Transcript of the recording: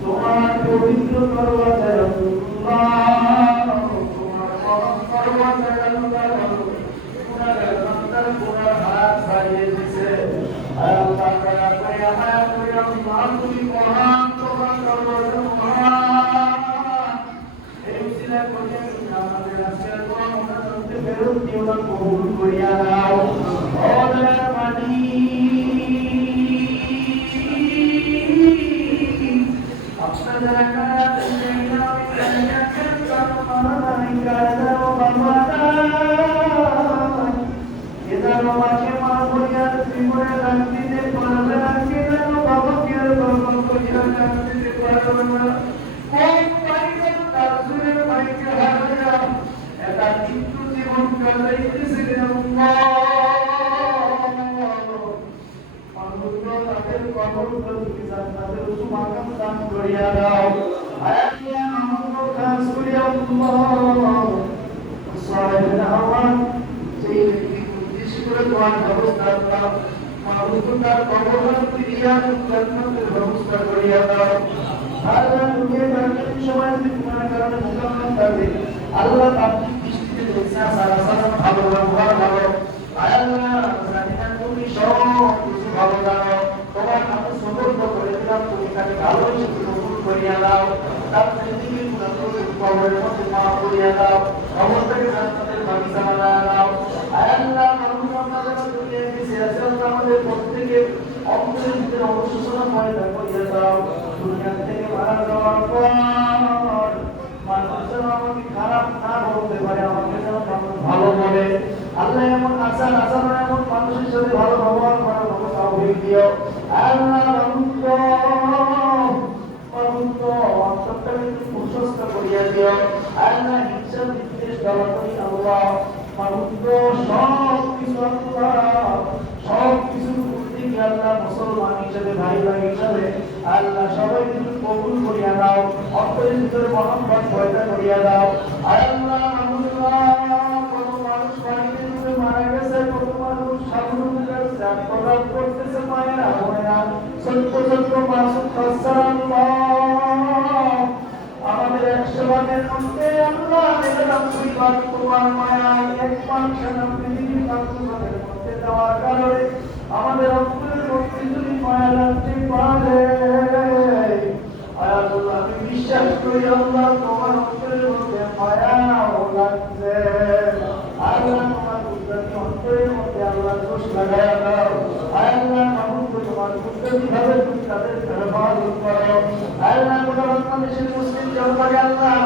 তোমার পবিত্র দরওয়াজায় আল্লাহ তোমার পরম দরওয়াজায় আল্লাহ গুনাহের বান্দার গুনার হাত বাড়িয়ে দিছে আল্লাহ দয়া করে মায়া করে আল্লাহ তুমি মহান তোমার দরওয়াজা মহান এই উসিলা করে আমাদের আজকের গণনা করতে ফেরত না কবুল করিয়া দাও ও দয়ার মালিক আপনাদের করে দোয়ার ব্যবস্থা ব্যবস্থা করিয়া দাও। তুমি তাদের সময় বিদ্যমান কারণে থাকবে। আল্লাহ ভালো ব্যবহার ভালো তুমি সব কিছু করে দিলাম তার পৃথিবী কবরের মধ্যে দাও অবস্থাকে জান্নাতের বাগিচা বানায়া দাও আল্লাহ মানুষ আমাদের প্রত্যেকে অন্তরের ভিতরে অনুশোচনা পয়দা করিয়া দাও দুনিয়া থেকে মারা যাওয়ার পর আল্লাহ এমন আচার আচরণ এমন, মানুষের সাথে ভালো ব্যবহার করার মতো তৌফিক দিও। আল্লাহ মানুষ মানুষ অন্তরটাকে প্রশস্ত করিয়া দিও। আল্লাহ হিংসা, বিদ্বেষ দেওয়া করি আল্লাহ মানুষ সব কিছু আল্লাহ সব কিছু দিকে আল্লাহ মুসলমান হিসেবে, ভাই ভাই হিসেবে আল্লাহ সবাই কবুল করিয়া দাও, অন্তরের ভিতরে মহব্বত পয়দা করিয়া দাও। আল্লাহ আমাদের একশো ভাগের মধ্যে মায়া কারণে আমাদের অন্তরের মধ্যে যদি মায়া লাগতে পারে আয়াতুল্লাহ বিশ্বাস করি আল্লাহ তোমার অন্তরের মধ্যে মায়াও লাগছে আল্লাহ তোমার কুদরতি অন্তরের মধ্যে আল্লাহ দোষ লাগায়া দাও আল্লাহ মানুষ তোমার কুদরতি ভাবে তুমি তাদের হেফাজত করো আল্লাহ গোটা বাংলাদেশের মুসলিম জনতাকে আল্লাহ